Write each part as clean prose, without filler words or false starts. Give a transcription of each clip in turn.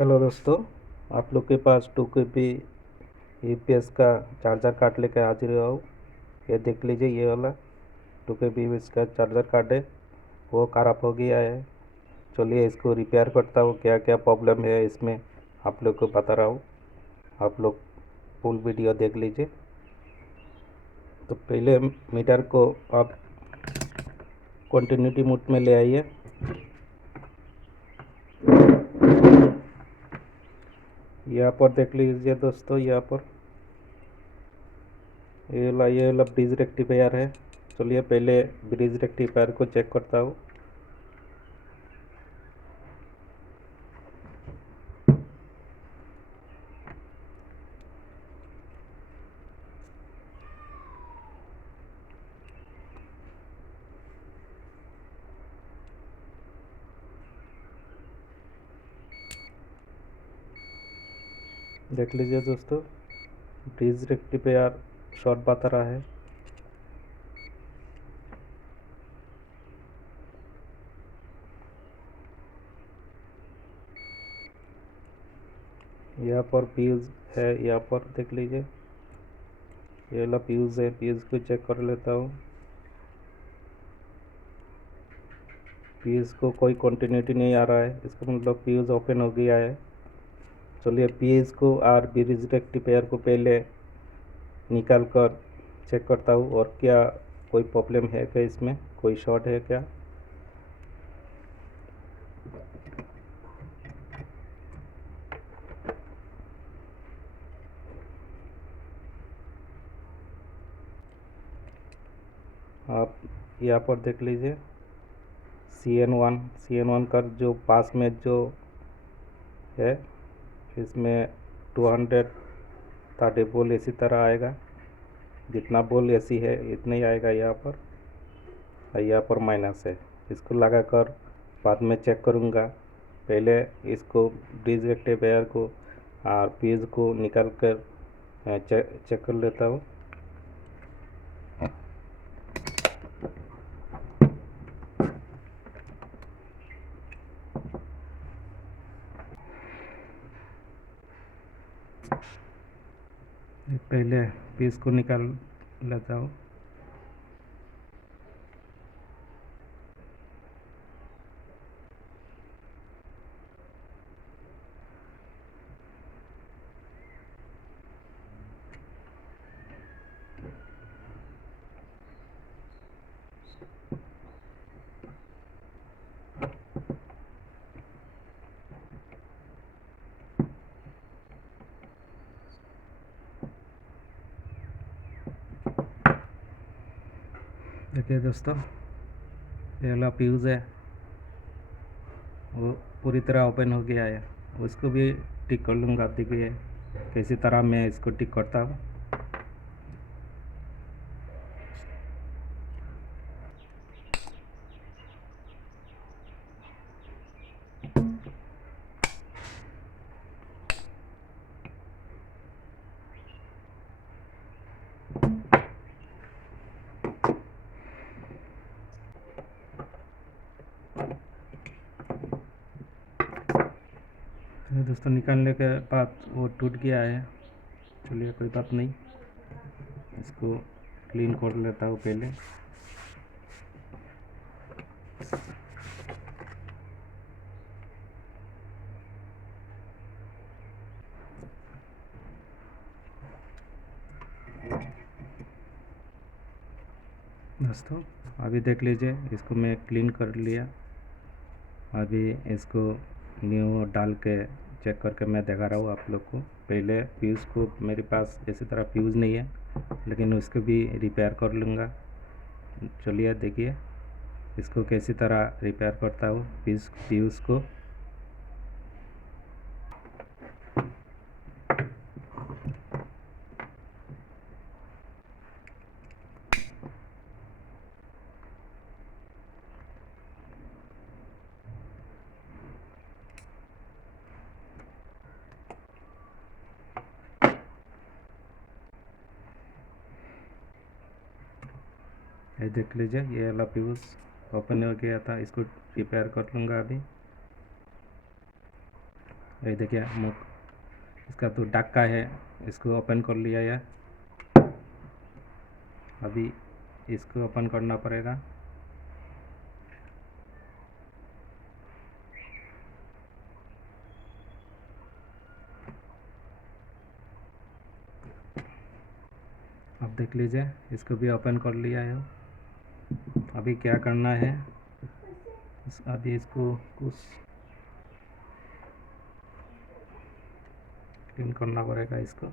Hello दोस्तों, आप लोग के पास 2 KB यूपीएस का चार्जर कार्ड लेकर हाजिर हुआ हूँ। ये देख लीजिए, ये वाला 2 KB इसका चार्जर कार्ड है, वो ख़राब हो गया है। चलिए इसको रिपेयर करता हूँ। क्या क्या प्रॉब्लम है इसमें आप लोग को बता रहा हूँ। आप लोग फुल वीडियो देख लीजिए। तो पहले मीटर को आप कंटिन्यूटी मोड में ले आइए। यहाँ पर देख लीजिए दोस्तों, यहाँ पर ये वाला ब्रिज रेक्टिफायर है। चलिए पहले ब्रिज रेक्टिफायर को चेक करता हूँ। देख लीजिए दोस्तों, ब्रिज रेक्टिफायर शॉर्ट बता रहा है। यहाँ पर फ्यूज है, यहाँ पर देख लीजिए, ये वाला फ्यूज है। फ्यूज को चेक कर लेता हूँ। फ्यूज को कोई कंटिन्यूटी नहीं आ रहा है, इसका मतलब फ्यूज ओपन हो गया है। चलिए फ्यूज को और ब्रिज रेक्टिफायर को पहले निकाल कर चेक करता हूँ, और क्या कोई प्रॉब्लम है क्या, इसमें कोई शॉर्ट है क्या। आप यहाँ पर देख लीजिए, CN1 का जो पास में जो है, इसमें 230 बोल इसी तरह आएगा। जितना बोल एसी है इतना ही आएगा यहाँ पर, और यहाँ पर माइनस है। इसको लगाकर बाद में चेक करूँगा। पहले इसको ब्रिज रेक्टिफायर को और फ्यूज को निकाल कर चेक कर लेता हूँ। पहले फ्यूज को निकाल लेता हूँ। देखिए दोस्तों, ये वाला फ्यूज़ है, वो पूरी तरह ओपन हो गया है। उसको भी टिक कर लूँगा। देखिए किसी तरह मैं इसको टिक करता हूँ। तो दोस्तों, निकालने के बाद वो टूट गया है। चलिए कोई बात नहीं, इसको क्लीन कर लेता हूँ पहले। दोस्तों अभी देख लीजिए, इसको मैं क्लीन कर लिया। अभी इसको न्यू डाल के चेक करके मैं दिखा रहा हूँ आप लोग को। पहले फ्यूज़ को, मेरे पास इसी तरह फ्यूज़ नहीं है, लेकिन उसको भी रिपेयर कर लूँगा। चलिए देखिए इसको कैसी तरह रिपेयर करता हूँ फ्यूज़ को। ये देख लीजिए, ये वाला फ्यूज़ ओपन हो गया था। इसको रिपेयर कर लूँगा अभी। ये देखिए मुख इसका तो ढक्का है, इसको ओपन कर लिया है। अभी इसको ओपन करना पड़ेगा। अब देख लीजिए, इसको भी ओपन कर लिया है। अभी क्या करना है, अभी इसको कुछ क्लीन करना पड़ेगा इसको।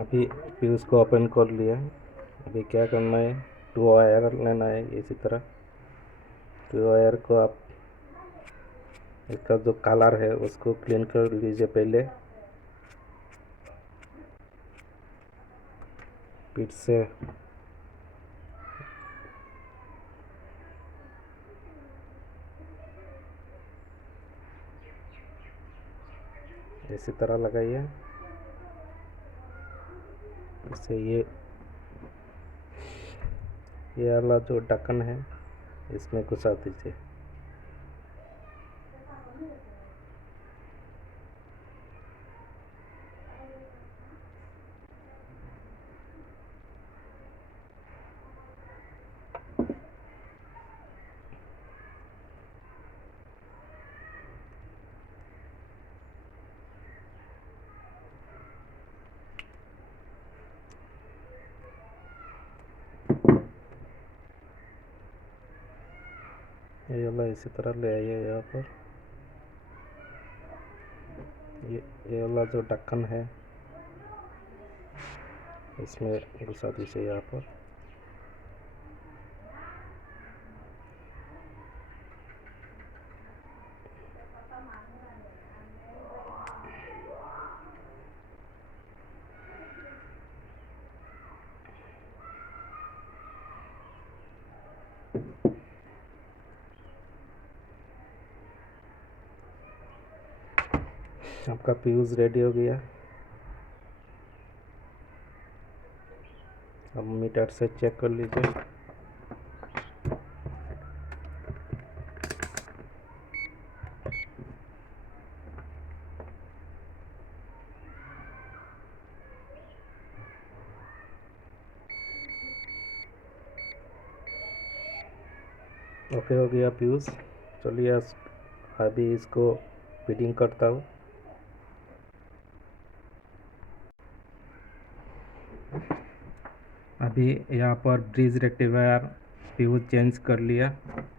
अभी फ्यूज़ को ओपन कर लिया है। अभी क्या करना है, 2 वायर लेना है इसी तरह। 2 वायर को आप इसका जो कलर है उसको क्लीन कर लीजिए पहले। फिर से इसी तरह लगाइए। इससे ये वाला जो ढक्कन है इसमें घुसा दीजिए। ये वाला इसी तरह ले आइए यहाँ पर। ये वाला जो ढक्कन है इसमें घुसा दीजिए यहाँ पर। आपका फ्यूज़ रेडी हो गया। अब मीटर से चेक कर लीजिए। ओके हो गया फ्यूज़। चलिए अभी इसको फिटिंग करता हूँ। अभी यहाँ पर ब्रिज रेक्टिफायर फ्यूज़ चेंज कर लिया।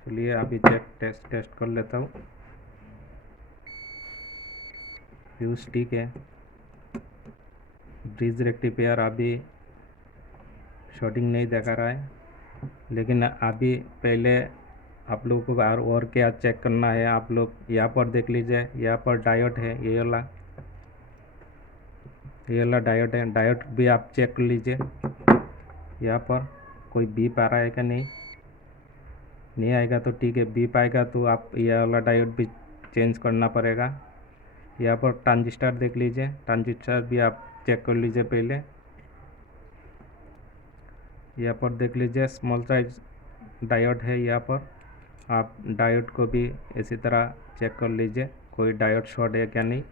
चलिए अभी टेस्ट कर लेता हूँ। फ्यूज़ ठीक है। ब्रिज रेक्टिफायर अभी शॉर्टिंग नहीं दिखा रहा है, लेकिन अभी पहले आप लोगों को और क्या चेक करना है, आप लोग यहाँ पर देख लीजिए। यहाँ पर डायोड है, ये वाला डायोड है। डायोड भी आप चेक कर लीजिए। यहाँ पर कोई बीप आ रहा है क्या, नहीं आएगा तो ठीक है। बीप आएगा तो आप ये वाला डायोड भी चेंज करना पड़ेगा। यहाँ पर ट्रांजिस्टर देख लीजिए, ट्रांजिस्टर भी आप चेक कर लीजिए पहले। यहाँ पर देख लीजिए स्मॉल साइज डायोड है। यहाँ पर आप डायोड को भी इसी तरह चेक कर लीजिए, कोई डायोड शॉर्ट है क्या नहीं।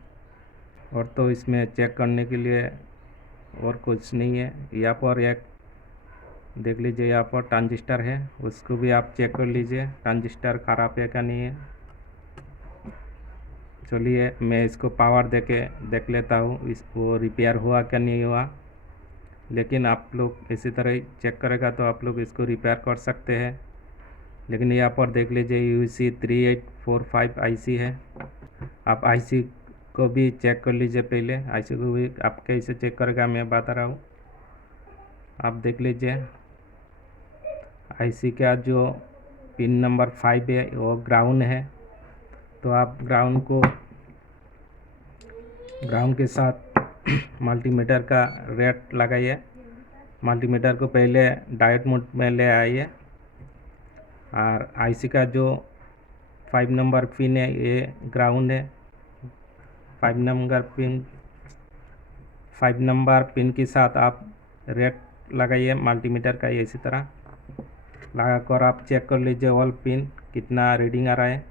और तो इसमें चेक करने के लिए और कुछ नहीं है। यहाँ पर एक देख लीजिए, यहाँ पर ट्रांजिस्टर है, उसको भी आप चेक कर लीजिए ट्रांजिस्टर ख़राब है क्या नहीं है। चलिए मैं इसको पावर देके देख लेता हूँ, वो रिपेयर हुआ क्या नहीं हुआ। लेकिन आप लोग इसी तरह ही चेक करेगा तो आप लोग इसको रिपेयर कर सकते हैं। लेकिन यहाँ पर देख लीजिए UC3845 IC है। आप IC को भी चेक कर लीजिए, पहले IC को भी आप कैसे चेक करेगा मैं बता रहा हूँ। आप देख लीजिए IC का जो पिन नंबर 5 है वो ग्राउंड है, तो आप ग्राउंड के साथ मल्टीमीटर का रेट लगाइए। मल्टीमीटर को पहले डायोड मोड में ले आइए और IC का जो 5 नंबर पिन है ये ग्राउंड है। 5 नंबर पिन के साथ आप रेट लगाइए मल्टीमीटर का, इसी तरह लगाकर आप चेक कर लीजिए ऑल पिन कितना रीडिंग आ रहा है।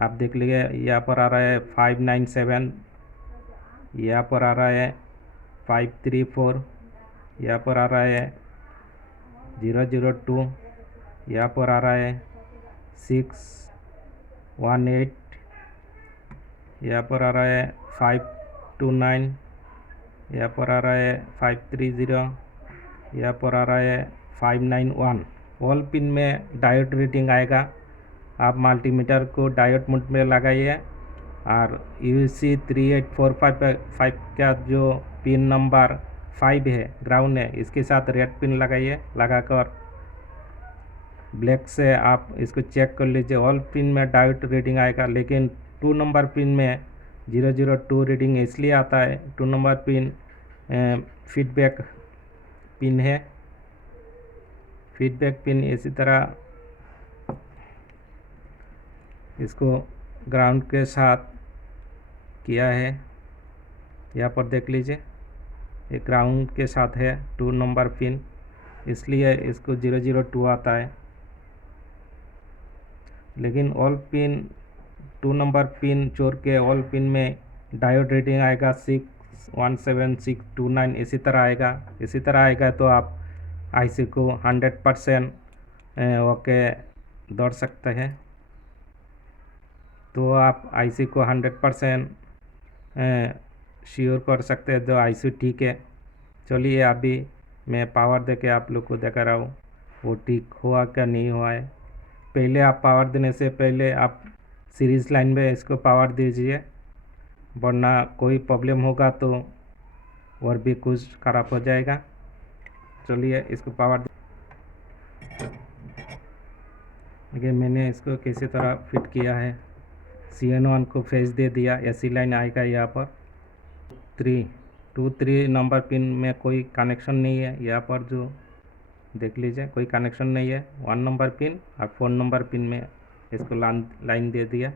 आप देख लीजिए यहाँ पर आ रहा है 597, यहाँ पर आ रहा है 534, यहाँ पर आ रहा है 002, यहाँ पर आ रहा है 618, यहाँ पर आ रहा है 529, यहाँ पर आ रहा है 530, यहाँ पर आ रहा है 591। ऑल पिन में डायोड रीडिंग आएगा। आप मल्टीमीटर को डायोड मोड में लगाइए और UC3845 का जो पिन नंबर 5 है ग्राउंड है, इसके साथ रेड पिन लगाइए। लगाकर ब्लैक से आप इसको चेक कर लीजिए। ऑल पिन में डायोड रीडिंग आएगा, लेकिन 2 नंबर पिन में 002 रीडिंग इसलिए आता है। 2 नंबर पिन फीडबैक पिन है। फीडबैक पिन इसी तरह इसको ग्राउंड के साथ किया है। यहाँ पर देख लीजिए ये ग्राउंड के साथ है 2 नंबर पिन, इसलिए इसको 002 आता है। लेकिन ऑल पिन 2 नंबर पिन छोड़ के ऑल पिन में डायोड रीडिंग आएगा 617629, इसी तरह आएगा तो आप IC को 100% ओके दौड़ सकते हैं। तो आप IC को 100% श्योर कर सकते हैं तो IC ठीक है। चलिए अभी मैं पावर दे के आप लोग को दिखा रहा हूँ वो ठीक हुआ क्या नहीं हुआ है। पहले आप पावर देने से पहले आप सीरीज़ लाइन में इसको पावर दीजिए, वरना कोई प्रॉब्लम होगा तो और भी कुछ ख़राब हो जाएगा। चलिए इसको पावर देखिए मैंने इसको किसी तरह फिट किया है। CN1 को फेस दे दिया, AC लाइन आएगा यहाँ पर। 3 नंबर पिन में कोई कनेक्शन नहीं है, यहाँ पर जो देख लीजिए कोई कनेक्शन नहीं है। 1 नंबर पिन और 4 नंबर पिन में इसको लाइन दे दिया।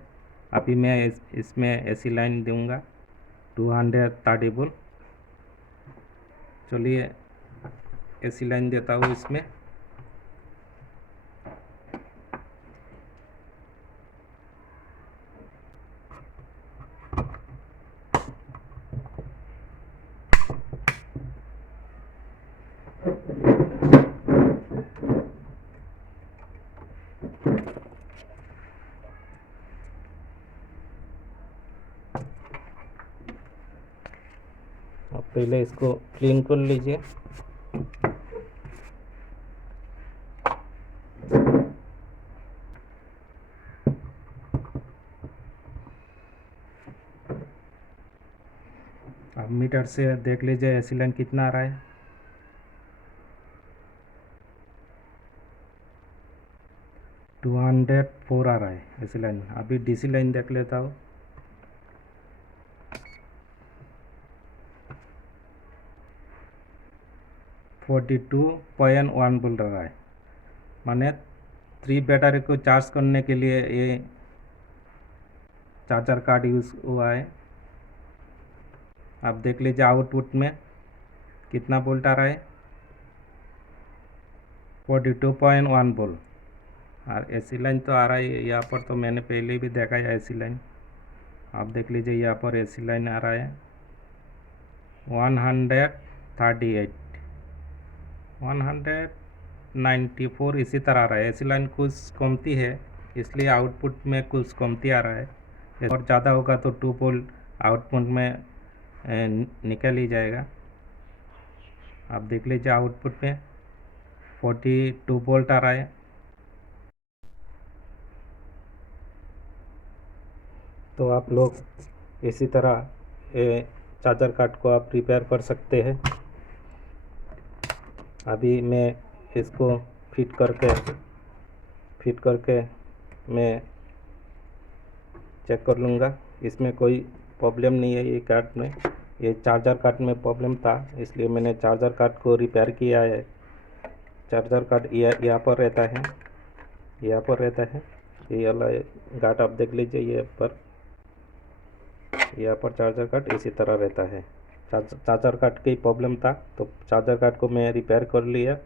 अभी मैं इसमें AC लाइन दूंगा 230 वोल्ट। चलिए AC लाइन देता हूँ इसमें। आप पहले इसको क्लीन कर लीजिए। अब मीटर से देख लीजिए AC लाइन कितना आ रहा है। 204 आ रहा है AC लाइन। अभी DC लाइन देख लेता हूँ। 42.1 बोल रहा है, माने 3 बैटरी को चार्ज करने के लिए ये चार्जर कार्ड यूज़ हुआ है। आप देख लीजिए आउटपुट में कितना वोल्ट आ रहा है, 42.1 वोल्ट। और AC लाइन तो आ रहा है यहाँ पर, तो मैंने पहले भी देखा है AC लाइन। आप देख लीजिए यहाँ पर AC लाइन आ रहा है 138, 194 इसी तरह आ रहा है। AC लाइन कुछ कमती है, इसलिए आउटपुट में कुछ कमती आ रहा है। और ज़्यादा होगा तो 2 वोल्ट आउटपुट में निकल ही जाएगा। आप देख लीजिए आउटपुट में 42 वोल्ट आ रहा है। तो आप लोग इसी तरह ये चार्जर कार्ड को आप रिपेयर कर सकते हैं। अभी मैं इसको फिट करके मैं चेक कर लूँगा। इसमें कोई प्रॉब्लम नहीं है। ये कार्ड में, ये चार्जर कार्ड में प्रॉब्लम था, इसलिए मैंने चार्जर कार्ड को रिपेयर किया है। चार्जर कार्ड यहाँ पर रहता है, ये वाला गार्ड आप देख लीजिए। यहाँ पर चार्जर कार्ड इसी तरह रहता है। चार्जर कार्ड की प्रॉब्लम था, तो चार्जर कार्ड को मैं रिपेयर कर लिया।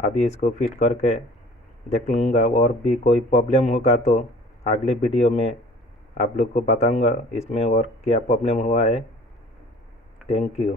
अभी इसको फिट करके देख लूँगा, और भी कोई प्रॉब्लम होगा तो अगले वीडियो में आप लोग को बताऊँगा इसमें और क्या प्रॉब्लम हुआ है। Thank you.